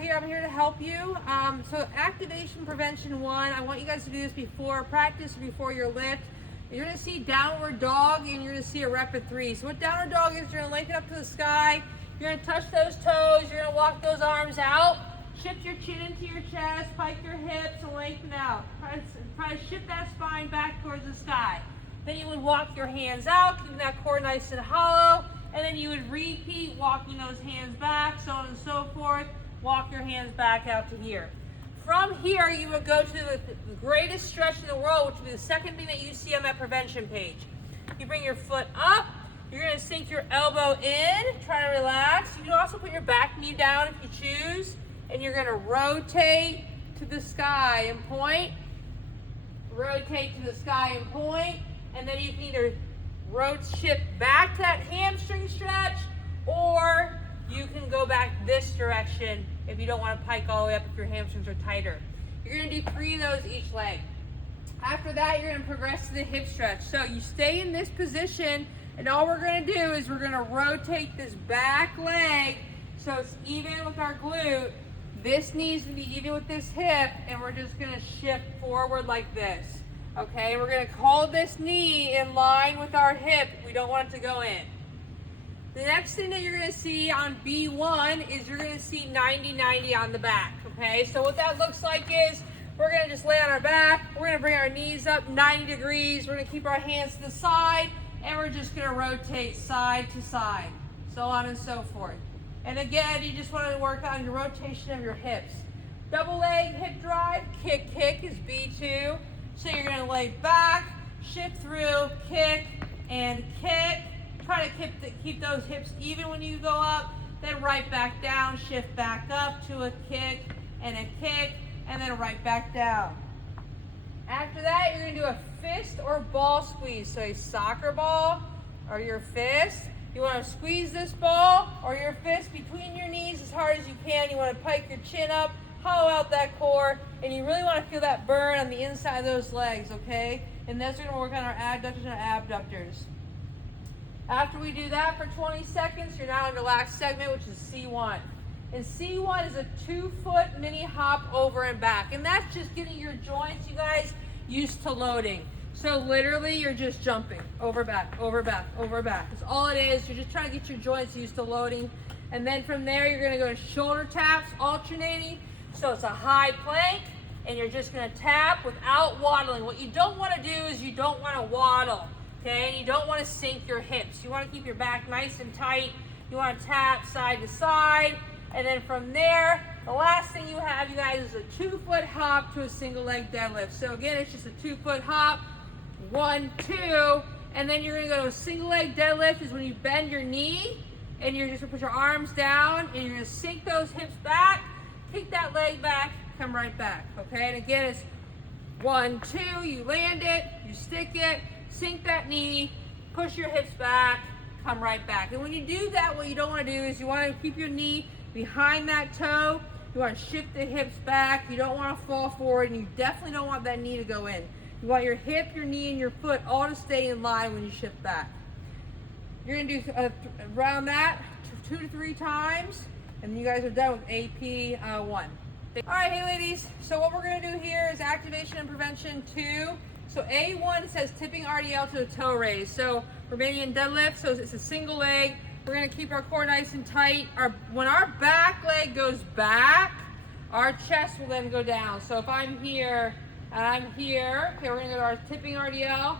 here. I'm here to help you. So activation prevention 1, I want you guys to do this before practice, before your lift. You're gonna see downward dog and you're gonna see a rep of 3. So what downward dog is, you're gonna link it up to the sky. You're gonna touch those toes. You're gonna walk those arms out. Shift your chin into your chest, pike your hips and lengthen out. Try to shift that spine back towards the sky. Then you would walk your hands out, keeping that core nice and hollow. And then you would repeat walking those hands back, so on and so forth. Walk your hands back out to here. From here, you would go to the greatest stretch in the world, which would be the second thing that you see on that prevention page. You bring your foot up. You're going to sink your elbow in. Try to relax. You can also put your back knee down if you choose. And you're going to rotate to the sky and point. Rotate to the sky and point. And then you can either shift back to that hamstring stretch, or you can go back this direction if you don't want to pike all the way up if your hamstrings are tighter. You're going to do 3 of those each leg. After that, you're going to progress to the hip stretch. So you stay in this position, and all we're going to do is we're going to rotate this back leg so it's even with our glute. This needs to be even with this hip, and we're just going to shift forward like this. Okay, we're going to hold this knee in line with our hip. We don't want it to go in. The next thing that you're going to see on B1 is you're going to see 90-90 on the back. Okay, so what that looks like is we're going to just lay on our back. We're going to bring our knees up 90 degrees. We're going to keep our hands to the side, and we're just going to rotate side to side, so on and so forth. And again, you just want to work on your rotation of your hips. Double leg hip drive, kick is B2. So you're going to lay back, shift through, kick, and kick. Try to keep those hips even when you go up. Then right back down, shift back up to a kick, and then right back down. After that, you're going to do a fist or ball squeeze. So a soccer ball or your fist. You want to squeeze this ball or your fist between your knees as hard as you can. You want to pike your chin up, hollow out that core, and you really want to feel that burn on the inside of those legs, okay? And that's going to work on our adductors and our abductors. After we do that for 20 seconds, you're now in the last segment, which is C1. And C1 is a 2-foot mini hop over and back. And that's just getting your joints, you guys, used to loading. So literally, you're just jumping over, back, over, back, over, back. That's all it is. You're just trying to get your joints used to loading. And then from there, you're going to go to shoulder taps, alternating. So it's a high plank, and you're just going to tap without waddling. What you don't want to do is you don't want to waddle, okay? And you don't want to sink your hips. You want to keep your back nice and tight. You want to tap side to side. And then from there, the last thing you have, you guys, is a 2-foot hop to a single leg deadlift. So again, it's just a 2-foot hop, 1, 2, and then you're going to go to a single leg deadlift is when you bend your knee, and you're just going to put your arms down, and you're going to sink those hips back. Kick that leg back, come right back, okay? And again, it's 1, 2, you land it, you stick it, sink that knee, push your hips back, come right back. And when you do that, what you don't want to do is you want to keep your knee behind that toe. You want to shift the hips back. You don't want to fall forward, and you definitely don't want that knee to go in. You want your hip, your knee, and your foot all to stay in line when you shift back. You're going to do around that 2 to 3 times. And you guys are done with AP 1. All right, hey ladies, so what we're going to do here is activation and prevention 2. So A1 says tipping RDL to a toe raise. So we're maybe in deadlift, so it's a single leg. We're going to keep our core nice and tight. When our back leg goes back, our chest will then go down. So if I'm here and I'm here, okay, we're going to go to our tipping RDL.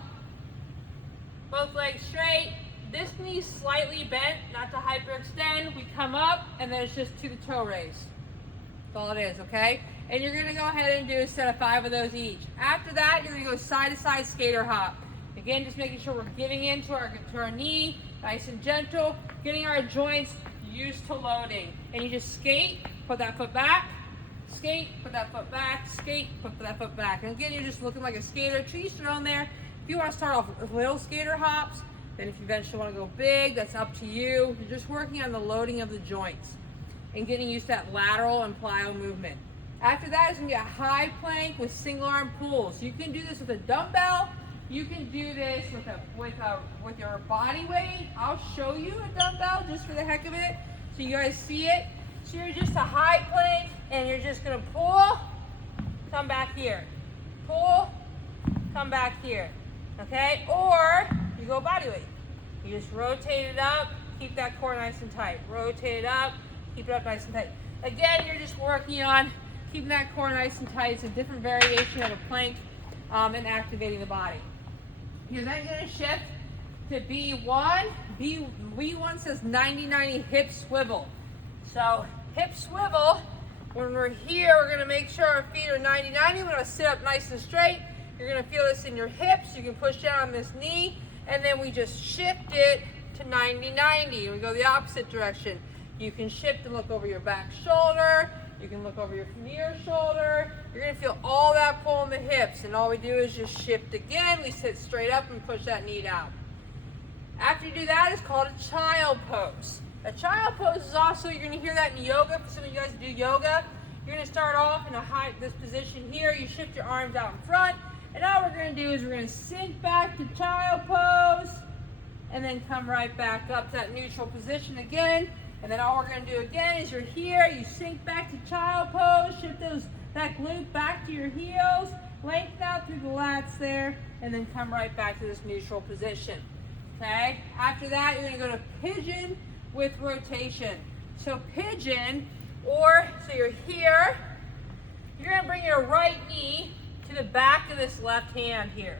Both legs straight. This knee's slightly bent, not to hyperextend. We come up, and then it's just to the toe raise. That's all it is, okay? And you're gonna go ahead and do a set of 5 of those each. After that, you're gonna go side to side skater hop. Again, just making sure we're giving in to our knee, nice and gentle, getting our joints used to loading. And you just skate, put that foot back, skate, put that foot back, skate, put that foot back. And again, you're just looking like a skater. To each their own there. If you wanna start off with little skater hops, then if you eventually want to go big, that's up to you. You're just working on the loading of the joints and getting used to that lateral and plyo movement. After that is going to be a high plank with single arm pulls. You can do this with a dumbbell. You can do this with your body weight. I'll show you a dumbbell just for the heck of it so you guys see it. So you're just a high plank and you're just gonna pull, come back here. Pull, come back here, okay? Or you go body weight. You just rotate it up, keep that core nice and tight. Rotate it up, keep it up nice and tight. Again, you're just working on keeping that core nice and tight. It's a different variation of a plank and activating the body. You're then gonna shift to B1. B1 says 90-90 hip swivel. So hip swivel, when we're here, we're gonna make sure our feet are 90-90. We're gonna sit up nice and straight. You're gonna feel this in your hips. You can push down on this knee, and then we just shift it to 90-90. We go the opposite direction. You can shift and look over your back shoulder. You can look over your near shoulder. You're gonna feel all that pull in the hips, and all we do is just shift again. We sit straight up and push that knee down. After you do that, it's called a child pose. A child pose is also, you're gonna hear that in yoga. For some of you guys who do yoga, you're gonna start off in this position here. You shift your arms out in front, and all we're gonna do is we're gonna sink back to child pose, and then come right back up to that neutral position again. And then all we're gonna do again is you're here, you sink back to child pose, shift that glute back to your heels, lengthen out through the lats there, and then come right back to this neutral position. Okay? After that, you're gonna go to pigeon with rotation. So pigeon, so you're here, you're gonna bring your right knee to the back of this left hand here.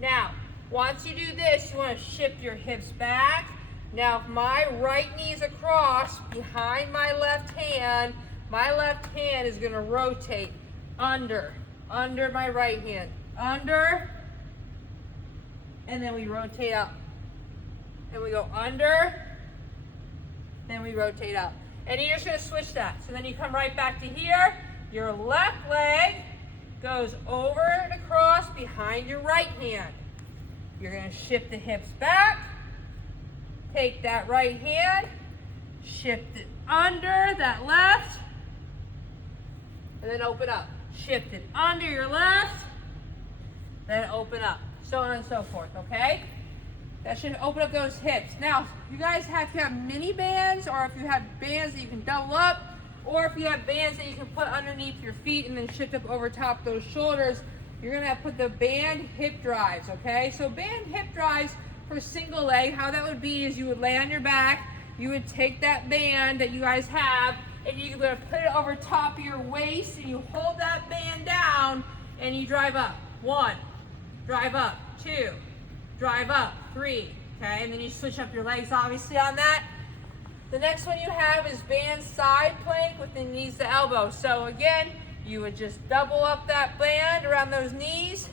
Now, once you do this, you wanna shift your hips back. Now, if my right knee is across behind my left hand is gonna rotate under my right hand, under, and then we rotate up. And we go under, then we rotate up. And you're just gonna switch that. So then you come right back to here, your left leg goes over and across behind your right hand. You're gonna shift the hips back, take that right hand, shift it under that left, and then open up. Shift it under your left, then open up. So on and so forth, okay? That should open up those hips. Now, you guys have to have mini bands, or if you have bands that you can double up, or if you have bands that you can put underneath your feet and then shift up over top those shoulders, you're gonna have to put the band hip drives, okay? So band hip drives for single leg, how that would be is you would lay on your back, you would take that band that you guys have, and you're gonna put it over top of your waist, and you hold that band down, and you drive up. 1, drive up, 2, drive up, 3, okay? And then you switch up your legs obviously on that. The next one you have is band side plank with the knees to elbow. So again, you would just double up that band around those knees.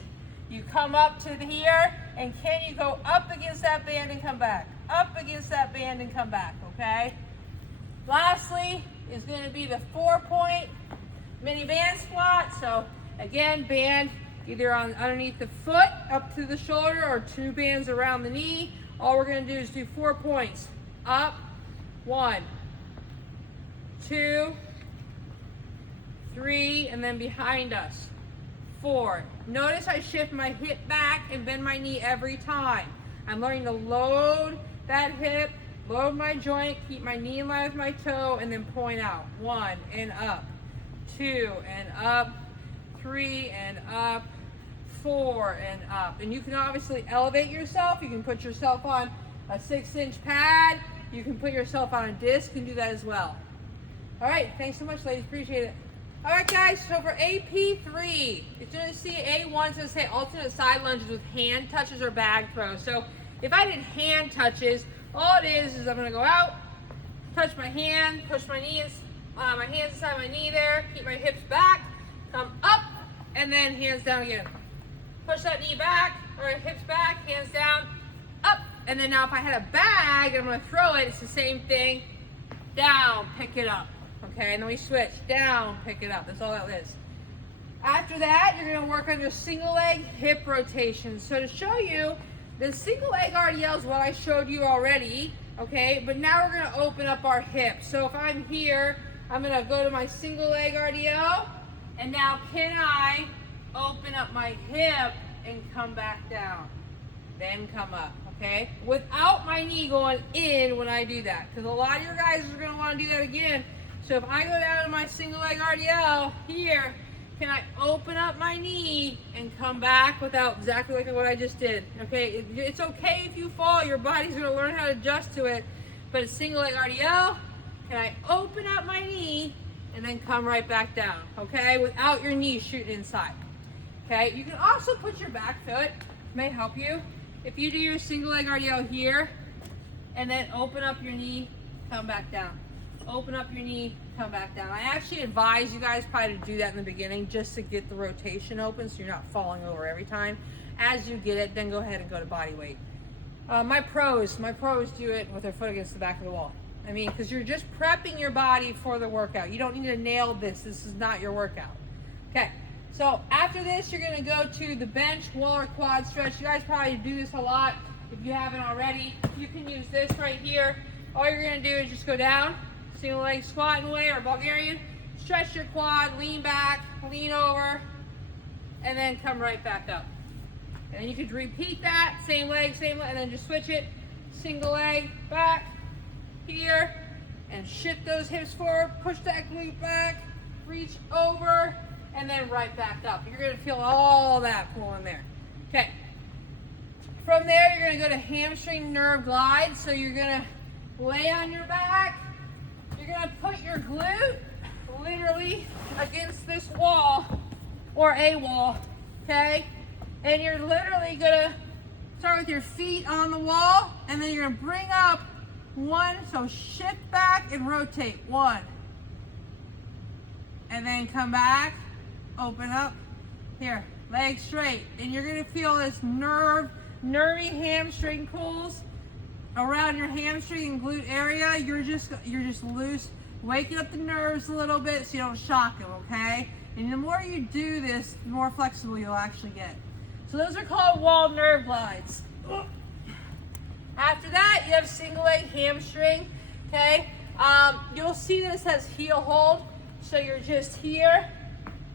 You come up to here, and can you go up against that band and come back? Up against that band and come back, okay? Lastly is gonna be the 4-point mini band squat. So again, band either underneath the foot up to the shoulder or 2 bands around the knee. All we're gonna do is do 4 points. Up, 1, 2, 3, and then behind us, 4. Notice I shift my hip back and bend my knee every time. I'm learning to load that hip, load my joint, keep my knee in line with my toe, and then point out. 1 and up, 2 and up, 3 and up, 4 and up. And you can obviously elevate yourself. You can put yourself on a 6-inch pad. You can put yourself on a disc and do that as well. All right, thanks so much, ladies. Appreciate it. All right, guys, so for AP3, you're going to see A1 is going to say alternate side lunges with hand touches or bag throws. So if I did hand touches, all it is I'm going to go out, touch my hand, push my knees, my hands inside my knee there, keep my hips back, come up, and then hands down again. Push that knee back, or hips back, hands down, up. And then now if I had a bag and I'm going to throw it, it's the same thing. Down, pick it up. Okay, and then we switch. Down, pick it up. That's all that is. After that, you're going to work on your single leg hip rotation. So to show you, the single leg RDL is what I showed you already. Okay, but now we're going to open up our hips. So if I'm here, I'm going to go to my single leg RDL. And now can I open up my hip and come back down? Then come up. Okay, without my knee going in when I do that, because a lot of your guys are going to want to do that again, So if I go down to my single leg RDL here, can I open up my knee and come back without exactly like what I just did? Okay, it's okay if you fall. Your body's gonna learn how to adjust to it. But a single leg RDL, can I open up my knee and then come right back down, okay? Without your knee shooting inside, okay? You can also put your back foot, may help you. If you do your single leg RDL here, and then open up your knee, come back down. Open up your knee, come back down. I actually advise you guys probably to do that in the beginning just to get the rotation open so you're not falling over every time. As you get it, then go ahead and go to body weight. My pros do it with their foot against the back of the wall. I mean, because you're just prepping your body for the workout. You don't need to nail this. This is not your workout. Okay, so after this, you're gonna go to the bench, wall, or quad stretch. You guys probably do this a lot. If you haven't already, you can use this right here. All you're gonna do is just go down, single leg squat way or Bulgarian, stretch your quad, lean back, lean over, and then come right back up. And then you could repeat that, same leg, and then just switch it, single leg, back, here, and shift those hips forward, push that glute back, reach over, and then right back up. You're gonna feel all that pulling there. Okay. From there, you're gonna go to hamstring nerve glide. So you're gonna lay on your back. You're gonna put your glute literally against this wall or a wall, okay? And you're literally gonna start with your feet on the wall, and then you're gonna bring up one, so shift back and rotate, one. And then come back, open up, here, leg straight. And you're gonna feel this nervy hamstring pulls around your hamstring and glute area. You're just loose, waking up the nerves a little bit so you don't shock them, okay? And the more you do this, the more flexible you'll actually get. So those are called wall nerve glides. After that, you have single leg hamstring, okay? You'll see this as heel hold. So you're just here,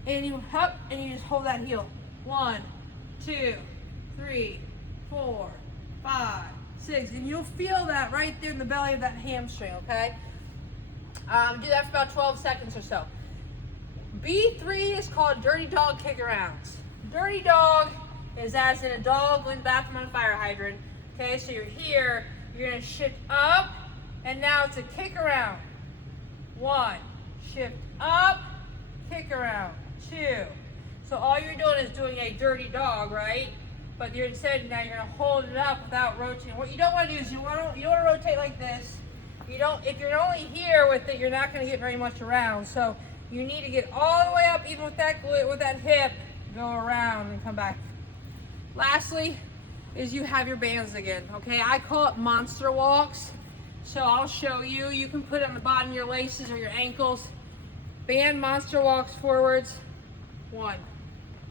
and you up, and you just hold that heel. 1, 2, 3, 4, 5, 6, and you'll feel that right there in the belly of that hamstring, okay? Do that for about 12 seconds or so. B3 is called dirty dog kick arounds. Dirty dog is as in a dog going bathroom on a fire hydrant. Okay, so you're here, you're gonna shift up, and now it's a kick around. 1, shift up, kick around. 2. So all you're doing is doing a dirty dog, right? But you're instead now you're gonna hold it up without rotating. What you don't want to do is you don't want to rotate like this. If you're only here with it, you're not gonna get very much around. So you need to get all the way up, even with that glute, with that hip, go around and come back. Lastly, is you have your bands again, okay? I call it monster walks. So I'll show you. You can put it on the bottom of your laces or your ankles. Band monster walks forwards. 1,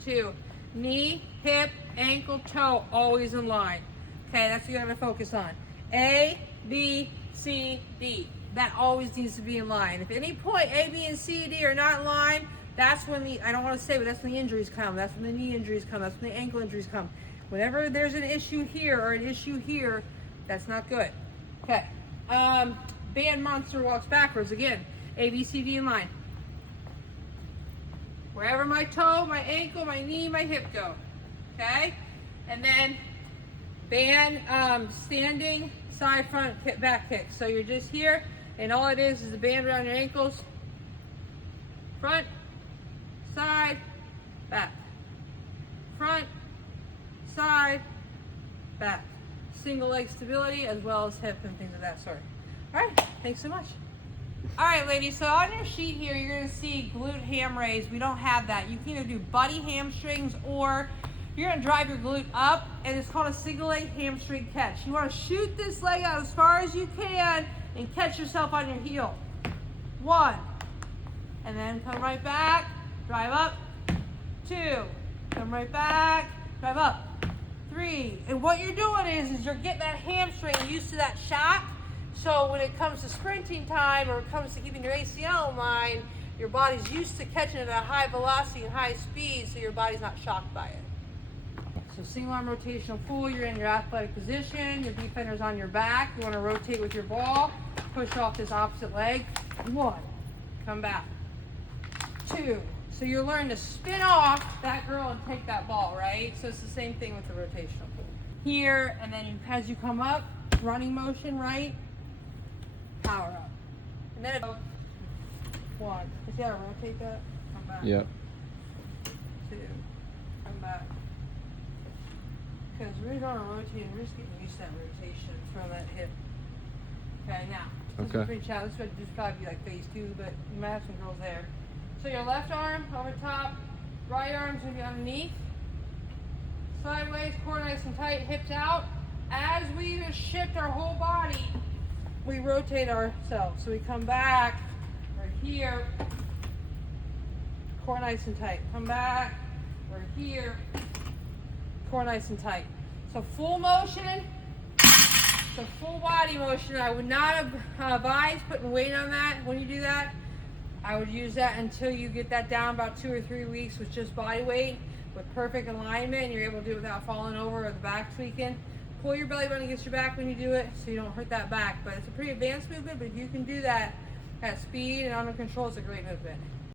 2, knee, hip, ankle, toe, always in line. Okay, that's what you're gonna focus on. A, B, C, D. That always needs to be in line. If at any point A, B, and C, D are not in line, that's when I don't want to say, but that's when the injuries come. That's when the knee injuries come. That's when the ankle injuries come. Whenever there's an issue here or an issue here, that's not good. Okay. Band monster walks backwards again. A, B, C, D in line. Wherever my toe, my ankle, my knee, my hip go. Okay? And then band standing side front back kick. So you're just here, and all it is the band around your ankles. Front, side, back. Front, side, back. Single leg stability as well as hip and things of that sort. All right, thanks so much. All right, ladies, so on your sheet here, you're gonna see glute ham raise. We don't have that. You can either do buddy hamstrings or you're gonna drive your glute up, and it's called a single leg hamstring catch. You wanna shoot this leg out as far as you can and catch yourself on your heel. 1, and then come right back, drive up. 2, come right back, drive up. 3, and what you're doing is you're getting that hamstring used to that shock. So when it comes to sprinting time or it comes to keeping your ACL in line, your body's used to catching it at a high velocity and high speed, so your body's not shocked by it. So single arm rotational pull, you're in your athletic position, your defender's on your back, you want to rotate with your ball, push off this opposite leg. 1, come back. 2. So you're learning to spin off that girl and take that ball, right? So it's the same thing with the rotational pool. Here, and then as you come up, running motion, right? Power up. And then 1. You see how to rotate that? Come back. Yep. 2. Come back. Because we're going to rotate, we're just getting used to that rotation from that hip. Okay, now. Okay. Pretty challenge. This would just probably be like phase 2, but you might have some girls there. So your left arm over top, right arm's gonna be underneath. Sideways, core nice and tight, hips out. As we shift our whole body, we rotate ourselves. So we come back, we're here, core nice and tight. Come back, we're here, core nice and tight. So full motion, so full body motion. I would not advise putting weight on that when you do that. I would use that until you get that down about 2 or 3 weeks with just body weight with perfect alignment, and you're able to do it without falling over or the back tweaking. Pull your belly button against your back when you do it so you don't hurt that back. But it's a pretty advanced movement, but if you can do that at speed and under control, it's a great movement.